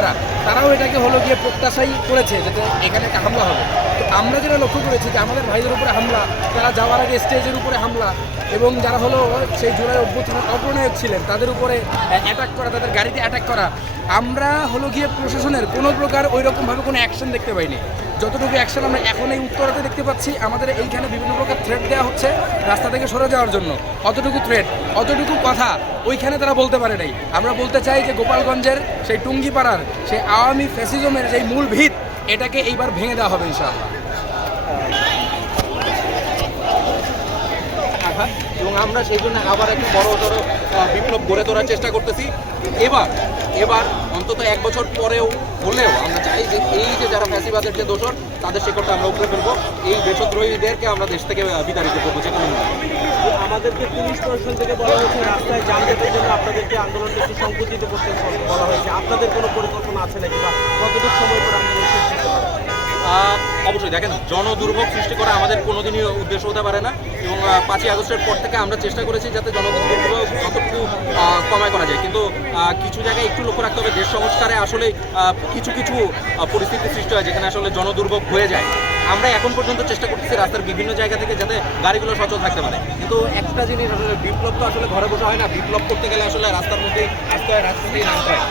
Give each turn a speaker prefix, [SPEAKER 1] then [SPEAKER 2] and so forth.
[SPEAKER 1] যারা তারাও এটাকে হলো গিয়ে প্রত্যাশাই করেছে যাতে এখানে একটা হামলা হবে। তো আমরা যেটা লক্ষ্য করেছি যে আমাদের ভাইদের উপরে হামলা, তারা যাওয়ার আগে স্টেজের উপরে হামলা এবং যারা হলো সেই জুলাই অভ্যুত্থানের অগ্রনায়ক ছিলেন, তাদের উপরে অ্যাটাক করা, তাদের গাড়িতে অ্যাটাক করা আমরা হলো গিয়ে প্রশাসনের কোনো প্রকার ওই রকমভাবে কোনো অ্যাকশন দেখতে পাইনি। যতটুকু অ্যাকশন আমরা এখন এই উত্তরাতে দেখতে পাচ্ছি, আমাদের এইখানে বিভিন্ন প্রকার থ্রেট দেওয়া হচ্ছে রাস্তা থেকে সরে যাওয়ার জন্য। অতটুকু থ্রেট অতটুকু কথা, ওইখানে তারা বলতে পারে নাই। আমরা বলতে চাই যে গোপালগঞ্জের সেই টুঙ্গিপাড়ার, সেই আওয়ামী ফ্যাসিজমের যেই মূল ভিত, এটাকে এইবার ভেঙে দেওয়া হবে ইনশাআল্লাহ
[SPEAKER 2] আঘাত এবং আমরা সেই জন্য আবার একটা বড় সড়ো বিপ্লব গড়ে তোলার চেষ্টা করতেছি। এবার এবার অন্তত এক বছর পরেও, হলেও আমরা চাই যে এই যে যারা ফ্যাসিবাদের যে দোষর, তাদের শেকড়টা আমরা উপরে ফেলব। এই দেশদ্রোহীদেরকে আমরা দেশ থেকে বিতাড়িত করব। যে কোনো।
[SPEAKER 3] আমাদেরকে পুলিশ প্রশাসন থেকে বলা হয়েছে রাস্তায় যানজটের জন্য আপনাদেরকে আন্দোলনটা একটু সংকুচিত করতে বলা হয়েছে। আপনাদের কোনো পরিকল্পনা আছে নাকি বা কতটুকু সময় পর আন্দোলন
[SPEAKER 2] অবশ্যই দেখেন, জনদুর্ভোগ সৃষ্টি করা আমাদের কোনোদিনই উদ্দেশ্য হতে পারে না এবং পাঁচই আগস্টের পর থেকে আমরা চেষ্টা করেছি যাতে জনদুর্ভোগ যতটুকু কমায় করা যায়। কিন্তু কিছু জায়গায় একটু লক্ষ্য রাখতে হবে, দেশ সংস্কারে আসলে কিছু কিছু পরিস্থিতি সৃষ্টি হয় যেখানে আসলে জনদুর্ভোগ হয়ে যায়। আমরা এখন পর্যন্ত চেষ্টা করতেছি রাস্তার বিভিন্ন জায়গা থেকে যাতে গাড়িগুলো সচল থাকতে পারে। কিন্তু একটা জিনিস আসলে, বিপ্লব তো আসলে ঘরে বসে হয় না। বিপ্লব করতে গেলে আসলে রাস্তার মধ্যে আসতে হয় রাস্তা নামতে হয়।